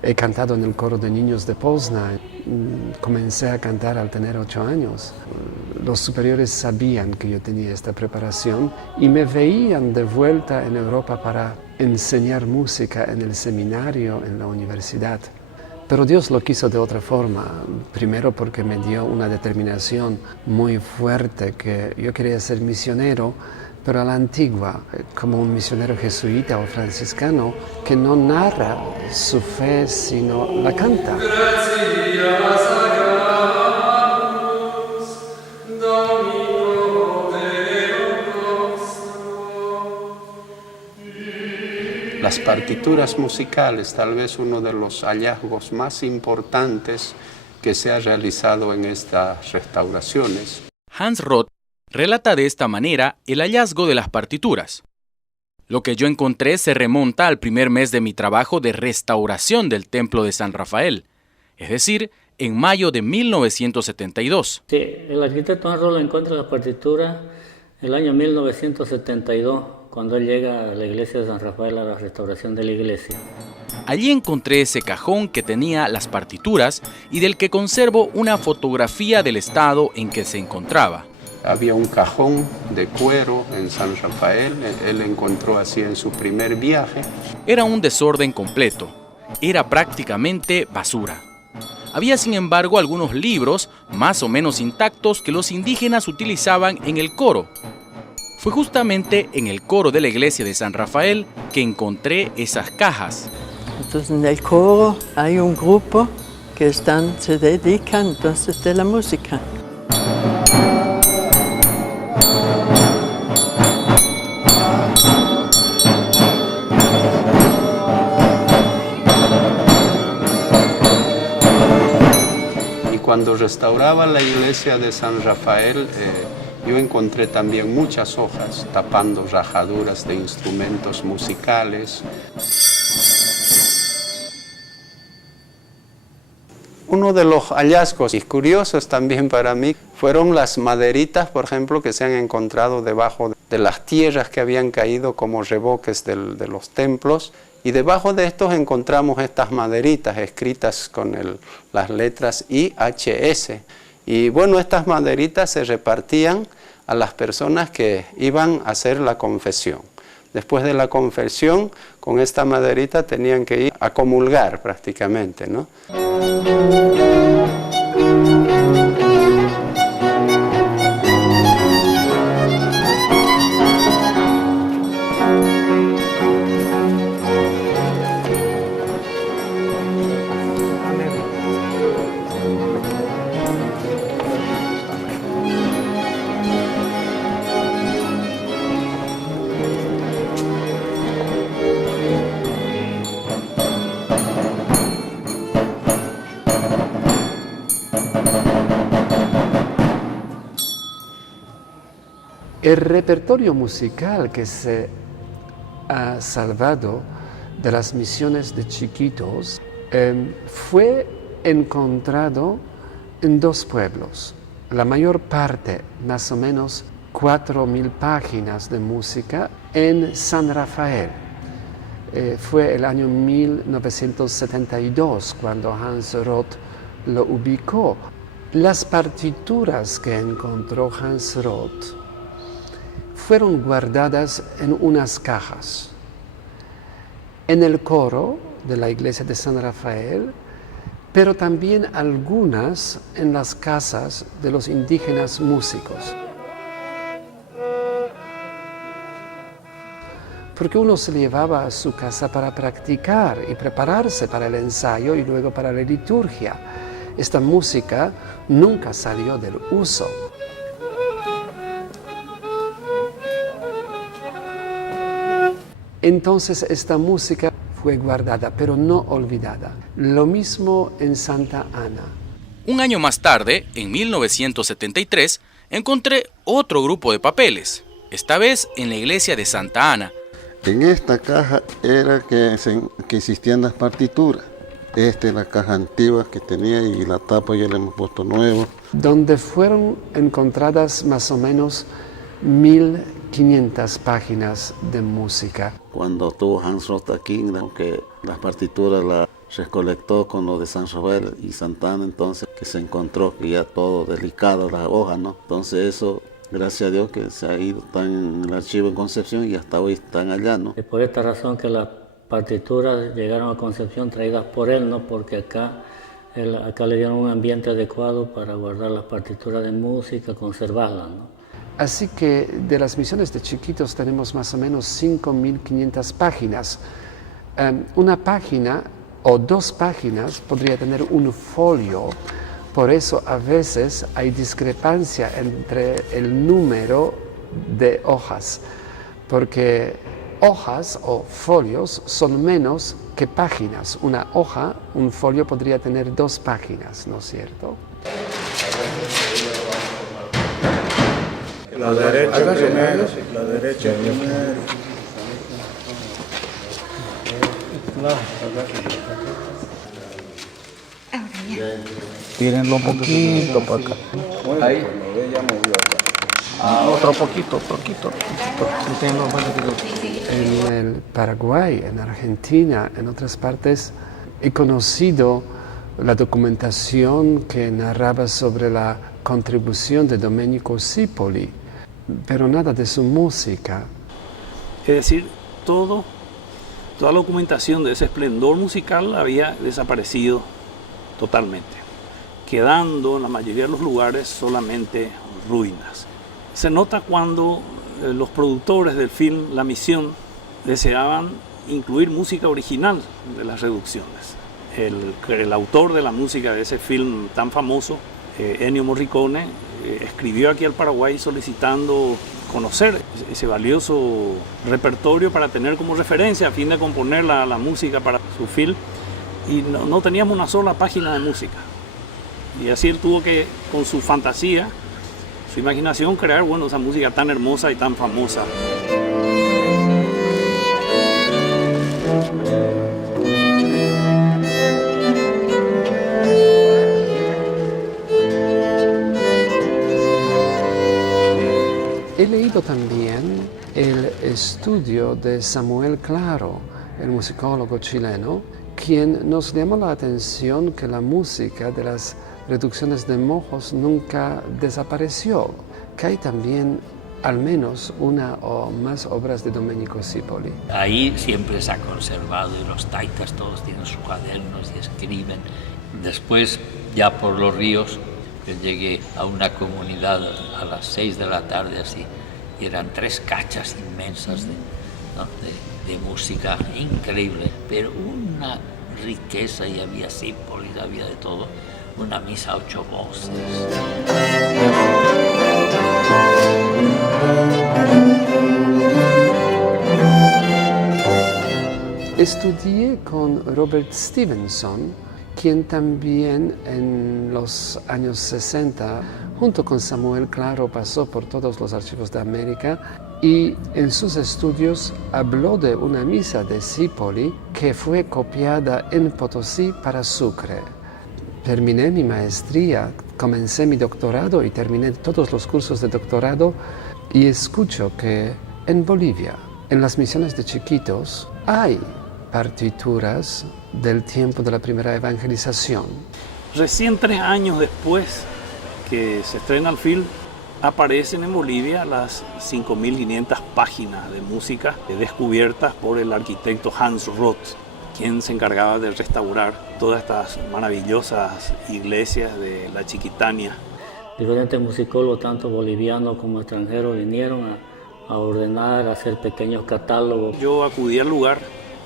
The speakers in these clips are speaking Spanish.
He cantado en el coro de niños de Poznań. Comencé a cantar al tener 8 años. Los superiores sabían que yo tenía esta preparación y me veían de vuelta en Europa para enseñar música en el seminario, en la universidad. Pero Dios lo quiso de otra forma. Primero porque me dio una determinación muy fuerte que yo quería ser misionero, pero a la antigua, como un misionero jesuita o franciscano que no narra su fe, sino la canta. Las partituras musicales, tal vez uno de los hallazgos más importantes que se ha realizado en estas restauraciones. Hans Roth relata de esta manera el hallazgo de las partituras. Lo que yo encontré se remonta al primer mes de mi trabajo de restauración del Templo de San Rafael, es decir, en mayo de 1972. Sí, el arquitecto Hans Roth encuentra la partitura el año 1972, cuando él llega a la iglesia de San Rafael a la restauración de la iglesia. Allí encontré ese cajón que tenía las partituras y del que conservo una fotografía del estado en que se encontraba. Había un cajón de cuero en San Rafael, él encontró así en su primer viaje. Era un desorden completo, era prácticamente basura. Había sin embargo algunos libros, más o menos intactos, que los indígenas utilizaban en el coro. Fue justamente en el coro de la iglesia de San Rafael que encontré esas cajas. Entonces en el coro hay un grupo que se dedica entonces de la música. Cuando restauraba la iglesia de San Rafael, yo encontré también muchas hojas tapando rajaduras de instrumentos musicales. Uno de los hallazgos y curiosos también para mí fueron las maderitas, por ejemplo, que se han encontrado debajo de las tierras que habían caído como revoques de los templos. Y debajo de estos encontramos estas maderitas escritas con las letras IHS. Y bueno, estas maderitas se repartían a las personas que iban a hacer la confesión. Después de la confesión, con esta maderita tenían que ir a comulgar prácticamente, ¿no? El repertorio musical que se ha salvado de las misiones de chiquitos fue encontrado en 2 pueblos. La mayor parte, más o menos 4.000 páginas de música en San Rafael. Fue el año 1972 cuando Hans Roth lo ubicó. Las partituras que encontró Hans Roth fueron guardadas en unas cajas en el coro de la iglesia de San Rafael, pero también algunas en las casas de los indígenas músicos. Porque uno se llevaba a su casa para practicar y prepararse para el ensayo y luego para la liturgia. Esta música nunca salió del uso. Entonces esta música fue guardada, pero no olvidada. Lo mismo en Santa Ana. Un año más tarde, en 1973, encontré otro grupo de papeles, esta vez en la iglesia de Santa Ana. En esta caja era que existían las partituras. Esta es la caja antigua que tenía y la tapa ya le hemos puesto nuevo. Donde fueron encontradas más o menos 1500 páginas de música. Cuando estuvo Hans Roth aquí, que las partituras las recolectó con lo de San Rafael y Santana, entonces que se encontró que ya todo delicado, las hojas, ¿no? Entonces eso, gracias a Dios que se ha ido, están en el archivo en Concepción y hasta hoy están allá, ¿no? Es por esta razón que las partituras llegaron a Concepción traídas por él, ¿no? Porque acá le dieron un ambiente adecuado para guardar las partituras de música, conservarlas, ¿no? Así que de las misiones de Chiquitos tenemos más o menos 5.500 páginas. Una página o 2 páginas podría tener un folio, por eso a veces hay discrepancia entre el número de hojas, porque hojas o folios son menos que páginas. Una hoja, un folio podría tener 2 páginas, ¿no es cierto? La derecha primero, la derecha primero. Tírenlo un poquito para acá. Ahí. Otro poquito. En el Paraguay, en Argentina, en otras partes, he conocido la documentación que narraba sobre la contribución de Domenico Sipoli, pero nada de su música. Es decir, toda la documentación de ese esplendor musical había desaparecido totalmente, quedando en la mayoría de los lugares solamente ruinas. Se nota cuando los productores del film La Misión deseaban incluir música original de las reducciones. El autor de la música de ese film tan famoso, Ennio Morricone, escribió aquí al Paraguay solicitando conocer ese valioso repertorio para tener como referencia a fin de componer la música para su film, y no teníamos una sola página de música. Y así él tuvo que, con su fantasía, su imaginación, crear esa música tan hermosa y tan famosa. He leído también el estudio de Samuel Claro, el musicólogo chileno, quien nos llamó la atención que la música de las reducciones de mojos nunca desapareció, que hay también al menos una o más obras de Domenico Sipoli. Ahí siempre se ha conservado y los taitas todos tienen sus cuadernos y escriben. Después, ya por los ríos, yo llegué a una comunidad a las 6 de la tarde así, y eran 3 cachas inmensas de música increíble, pero una riqueza, y había Sipoli, había de todo, una misa a 8 voces. Estudié con Robert Stevenson, quien también en los años 60, junto con Samuel Claro, pasó por todos los archivos de América y en sus estudios habló de una misa de Sipoli que fue copiada en Potosí para Sucre. Terminé mi maestría, comencé mi doctorado y terminé todos los cursos de doctorado, y escucho que en Bolivia, en las misiones de Chiquitos, hay partituras del tiempo de la primera evangelización. Recién 3 años después que se estrena el film, aparecen en Bolivia las 5.500 páginas de música descubiertas por el arquitecto Hans Roth, quien se encargaba de restaurar todas estas maravillosas iglesias de la Chiquitania. Diferentes musicólogos, tanto bolivianos como extranjeros, vinieron a ordenar, a hacer pequeños catálogos. Yo acudí al lugar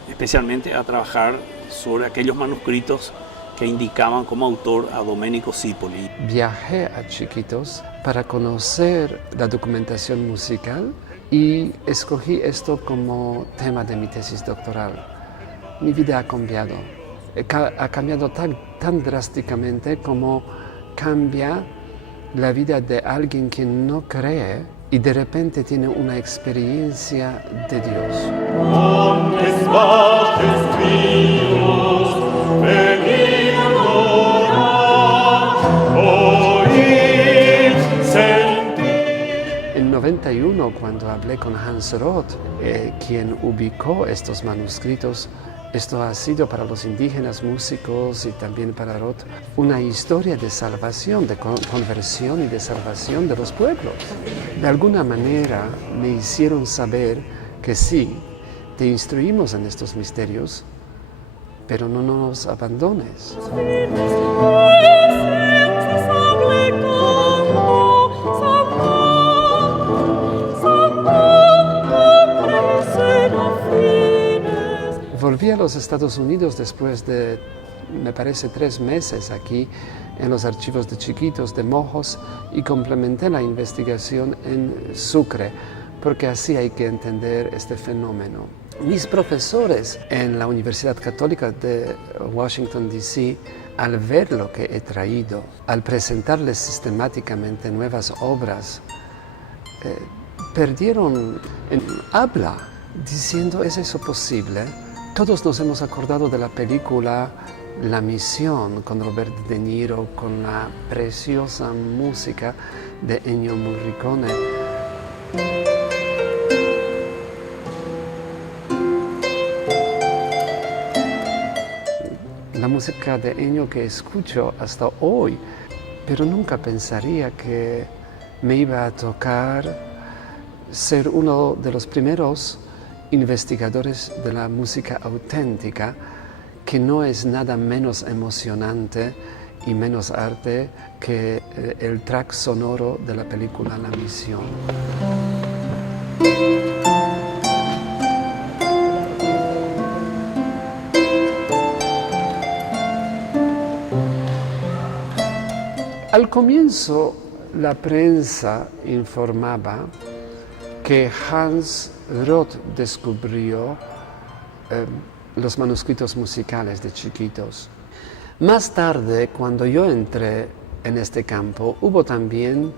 especialmente a trabajar sobre aquellos manuscritos que indicaban como autor a Domenico Sipoli. Viajé a Chiquitos para conocer la documentación musical y escogí esto como tema de mi tesis doctoral. mi vida ha cambiado. Ha cambiado tan drásticamente como cambia la vida de alguien que no cree y de repente tiene una experiencia de Dios. En 91, cuando hablé con Hans Roth, quien ubicó estos manuscritos, esto ha sido para los indígenas músicos y también para Roth una historia de salvación, de conversión y de salvación de los pueblos. De alguna manera me hicieron saber que sí, te instruimos en estos misterios, pero no nos abandones. Volví a los Estados Unidos después de, me parece, 3 meses aquí en los archivos de Chiquitos de Mojos y complementé la investigación en Sucre, porque así hay que entender este fenómeno. Mis profesores en la Universidad Católica de Washington, D.C., al ver lo que he traído, al presentarles sistemáticamente nuevas obras, perdieron en habla, diciendo, ¿es eso posible? Todos nos hemos acordado de la película La Misión con Robert De Niro, con la preciosa música de Ennio Morricone. La música de Ennio que escucho hasta hoy, pero nunca pensaría que me iba a tocar ser uno de los primeros investigadores de la música auténtica, que no es nada menos emocionante y menos arte que el track sonoro de la película La Misión. Al comienzo, la prensa informaba que Hans Roth descubrió los manuscritos musicales de Chiquitos. Más tarde, cuando yo entré en este campo, hubo también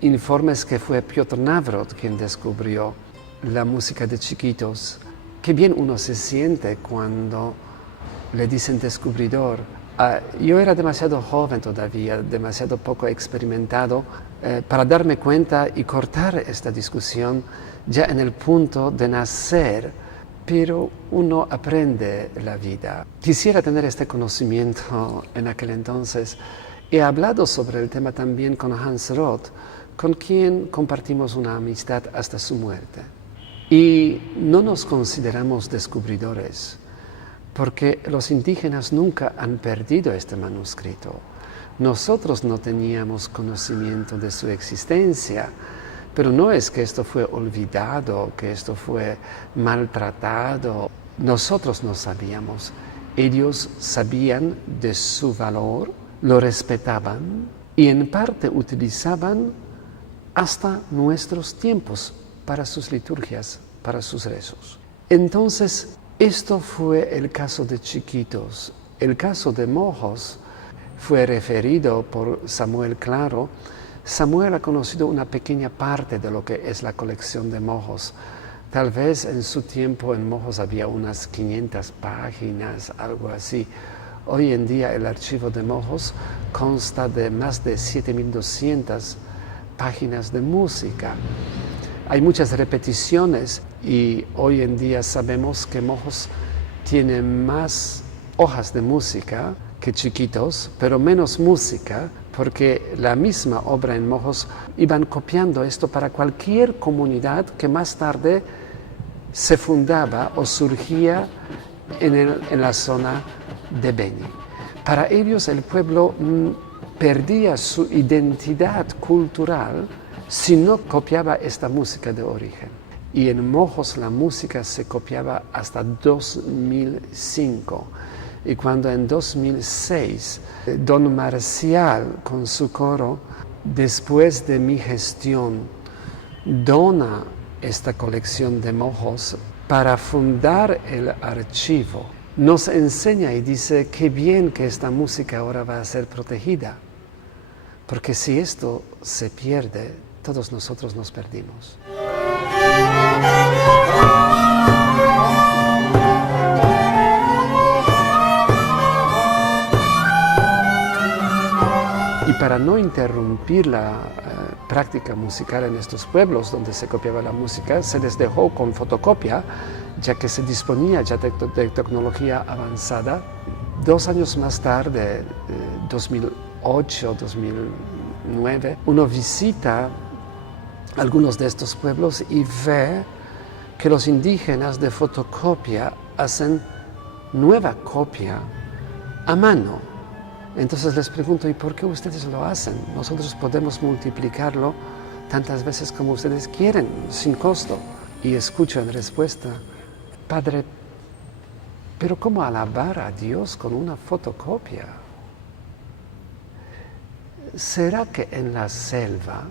informes que fue Piotr Nawrot quien descubrió la música de Chiquitos. Qué bien uno se siente cuando le dicen descubridor. Yo era demasiado joven todavía, demasiado poco experimentado para darme cuenta y cortar esta discusión ya en el punto de nacer, pero uno aprende la vida. Quisiera tener este conocimiento en aquel entonces. He hablado sobre el tema también con Hans Roth, con quien compartimos una amistad hasta su muerte. Y no nos consideramos descubridores, porque los indígenas nunca han perdido este manuscrito. Nosotros no teníamos conocimiento de su existencia, pero no es que esto fue olvidado, que esto fue maltratado. Nosotros no sabíamos. Ellos sabían de su valor, lo respetaban y en parte utilizaban hasta nuestros tiempos para sus liturgias, para sus rezos. Entonces, esto fue el caso de Chiquitos. El caso de Mojos fue referido por Samuel Claro. Samuel ha conocido una pequeña parte de lo que es la colección de Mojos. Tal vez en su tiempo en Mojos había unas 500 páginas, algo así. Hoy en día el archivo de Mojos consta de más de 7.200 páginas de música. Hay muchas repeticiones y hoy en día sabemos que Mojos tiene más hojas de música que Chiquitos, pero menos música, porque la misma obra en Mojos iban copiando esto para cualquier comunidad que más tarde se fundaba o surgía en la zona de Beni. Para ellos el pueblo perdía su identidad cultural si no copiaba esta música de origen. Y en Mojos la música se copiaba hasta 2005. Y cuando en 2006 Don Marcial con su coro, después de mi gestión, dona esta colección de Mojos para fundar el archivo, nos enseña y dice qué bien que esta música ahora va a ser protegida, porque si esto se pierde, todos nosotros nos perdimos. Y para no interrumpir la práctica musical en estos pueblos donde se copiaba la música, se les dejó con fotocopia, ya que se disponía ya de tecnología avanzada. 2 años más tarde, 2008, 2009, uno visita algunos de estos pueblos y ve que los indígenas de fotocopia hacen nueva copia a mano. Entonces les pregunto, ¿y por qué ustedes lo hacen? Nosotros podemos multiplicarlo tantas veces como ustedes quieren, sin costo. Y escucho en respuesta, Padre, ¿pero cómo alabar a Dios con una fotocopia? ¿Será que en la selva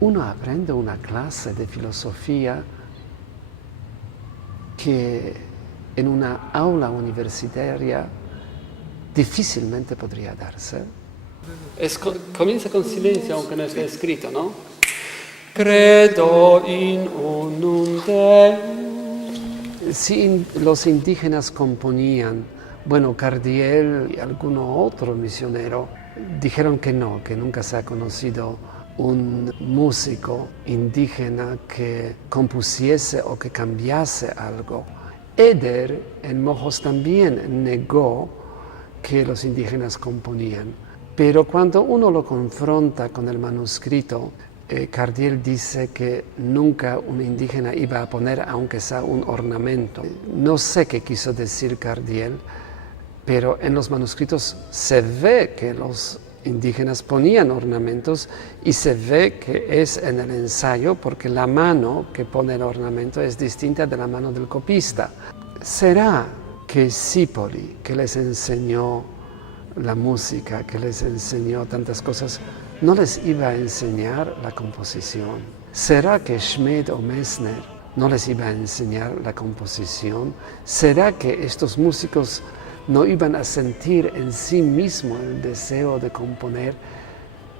uno aprende una clase de filosofía que en una aula universitaria difícilmente podría darse? Comienza con silencio, aunque no esté escrito, ¿no? Credo in unum Deum. Si los indígenas componían, bueno, Cardiel y alguno otro misionero dijeron que no, que nunca se ha conocido un músico indígena que compusiese o que cambiase algo. Eder en Mojos también negó que los indígenas componían. Pero cuando uno lo confronta con el manuscrito, Cardiel dice que nunca un indígena iba a poner, aunque sea un ornamento. No sé qué quiso decir Cardiel, pero en los manuscritos se ve que los indígenas ponían ornamentos y se ve que es en el ensayo porque la mano que pone el ornamento es distinta de la mano del copista. ¿Será que Zipoli, que les enseñó la música, que les enseñó tantas cosas, no les iba a enseñar la composición? ¿Será que Schmed o Messner no les iba a enseñar la composición? ¿Será que estos músicos no iban a sentir en sí mismo el deseo de componer?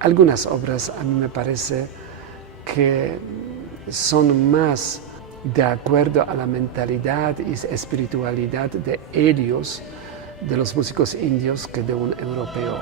Algunas obras a mí me parece que son más de acuerdo a la mentalidad y espiritualidad de ellos, de los músicos indios, que de un europeo.